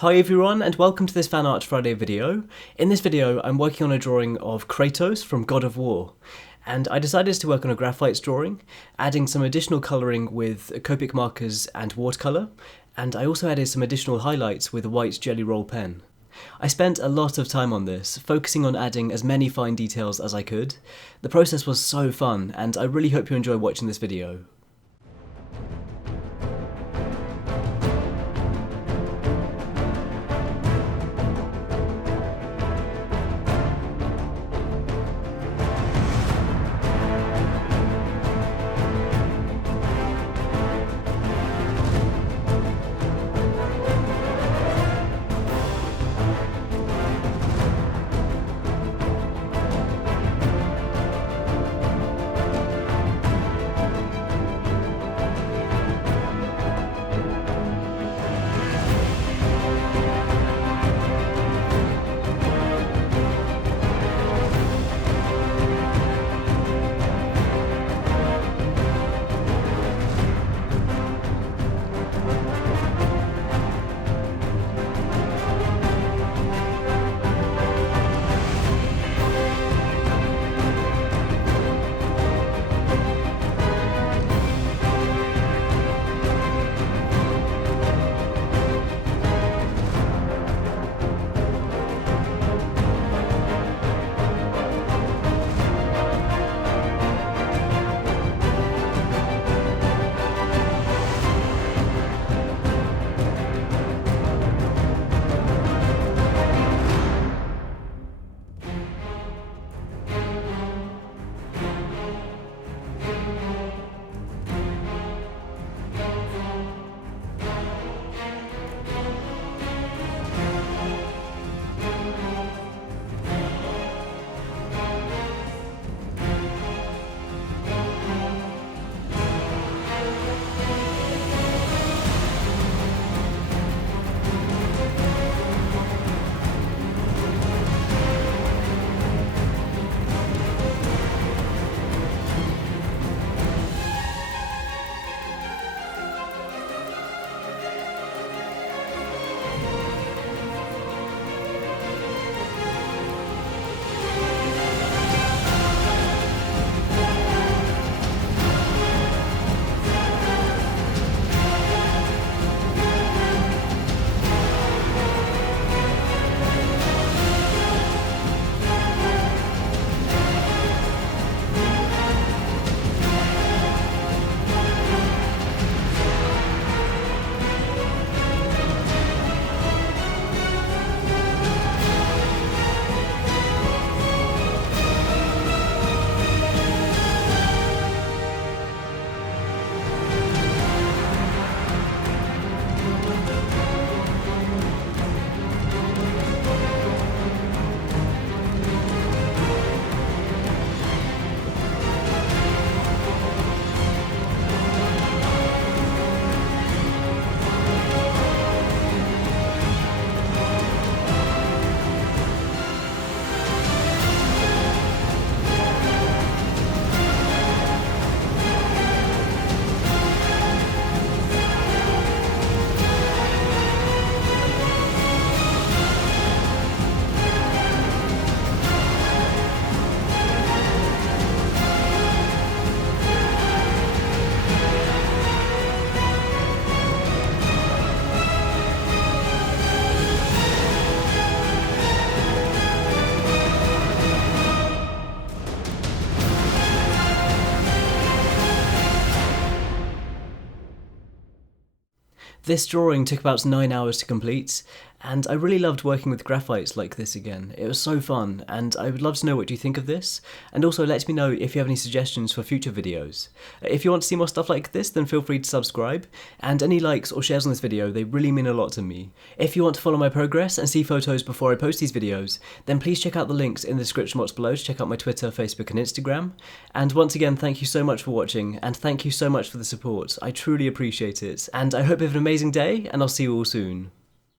Hi everyone and welcome to this Fan Art Friday video. In this video I'm working on a drawing of Kratos from God of War, and I decided to work on a graphite drawing, adding some additional colouring with Copic Markers and watercolour, and I also added some additional highlights with a white GellyRoll pen. I spent a lot of time on this, focusing on adding as many fine details as I could. The process was so fun and I really hope you enjoy watching this video. This drawing took about 9 hours to complete, and I really loved working with graphites like this again. It was so fun, and I would love to know what you think of this, and also let me know if you have any suggestions for future videos. If you want to see more stuff like this, then feel free to subscribe, and any likes or shares on this video, they really mean a lot to me. If you want to follow my progress and see photos before I post these videos, then please check out the links in the description box below to check out my Twitter, Facebook and Instagram. And once again, thank you so much for watching, and thank you so much for the support. I truly appreciate it, and I hope you have an amazing day, and I'll see you all soon.